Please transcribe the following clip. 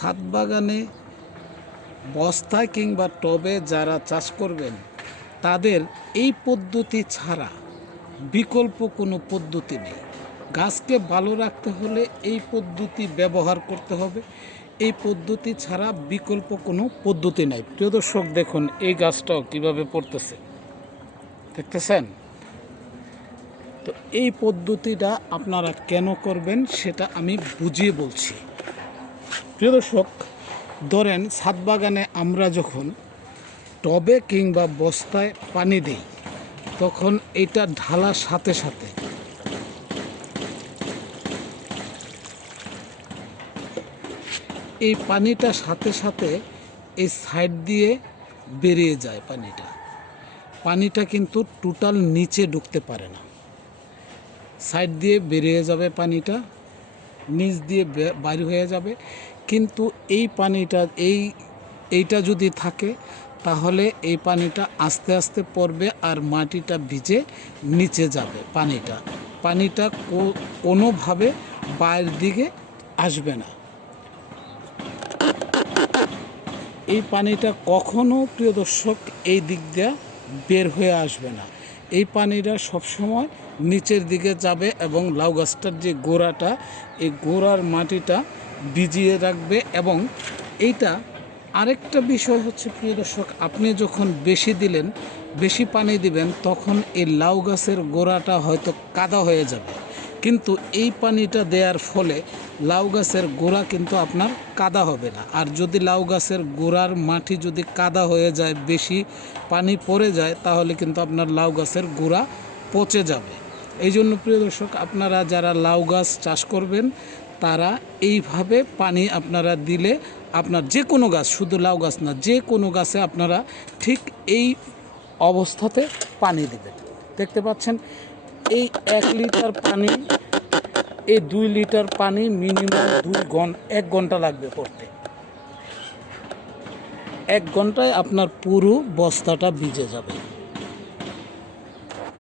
ছাদ বাগানে বস্তায় কিংবা টবে যারা চাষ করবেন, তাদের এই পদ্ধতি ছাড়া বিকল্প কোনো পদ্ধতি নেই। গাছকে ভালো রাখতে হলে এই পদ্ধতি ব্যবহার করতে হবে। এই পদ্ধতি ছাড়া বিকল্প কোনো পদ্ধতি নাই। প্রিয় দর্শক, দেখুন এই গাছটাও কীভাবে পড়তেছে। দেখতেছেন? তো এই পদ্ধতিটা আপনারা কেন করবেন, সেটা আমি বুঝিয়ে বলছি। প্রিয় দর্শক, ধরেন ছাদ বাগানে আমরা যখন টবে কিংবা বস্তায় পানি দিই, তখন এটা ঢালার সাথে সাথে এই পানিটা সাথে সাথে এই সাইড দিয়ে বেরিয়ে যায় পানিটা। পানিটা কিন্তু টোটাল নিচে ঢুকতে পারে না। সাইড দিয়ে বেরিয়ে যাবে পানিটা, নিচ দিয়ে বাইর হয়ে যাবে। কিন্তু এই পানিটা, এই, এইটা যদি থাকে, তাহলে এই পানিটা আস্তে আস্তে পড়বে আর মাটিটা ভিজে নিচে যাবে পানিটা। পানিটা কোনোভাবে বাইরের দিকে আসবে না। এই পানিটা কখনো, প্রিয় দর্শক, এই দিক দিয়ে বের হয়ে আসবে না। এই পানিটা সবসময় নিচের দিকে যাবে এবং লাউ গাছটার যে গোড়াটা, এই গোড়ার মাটিটা ভিজিয়ে রাখবে এবং এইটা আরেকটা বিষয় হচ্ছে, প্রিয় দর্শক, আপনি যখন বেশি দিলেন, বেশি পানি দিবেন, তখন এই লাউ গাছের গোড়াটা হয়তো কাদা হয়ে যাবে। কিন্তু এই পানিটা দেওয়ার ফলে লাউ গাছের গোড়া কিন্তু আপনার কাদা হবে না। আর যদি লাউ গাছের গোড়ার মাটি যদি কাদা হয়ে যায়, বেশি পানি পড়ে যায়, তাহলে কিন্তু আপনার লাউ গাছের গোড়া পচে যাবে। এই জন্য প্রিয় দর্শক, আপনারা যারা লাউ গাছ চাষ করবেন তারা এইভাবে পানি আপনারা দিলে আপনার যে কোনো গাছ, শুধু লাউ গাছ না, যে কোনো গাছে আপনারা ঠিক এই অবস্থাতে পানি দেবেন। দেখতে পাচ্ছেন, এই এক লিটার পানি, এই দুই লিটার পানি মিনিমাম দুই ঘণ্টা এক ঘণ্টা লাগবে করতে এক ঘন্টায় আপনার পুরো বস্তাটা ভিজে যাবে।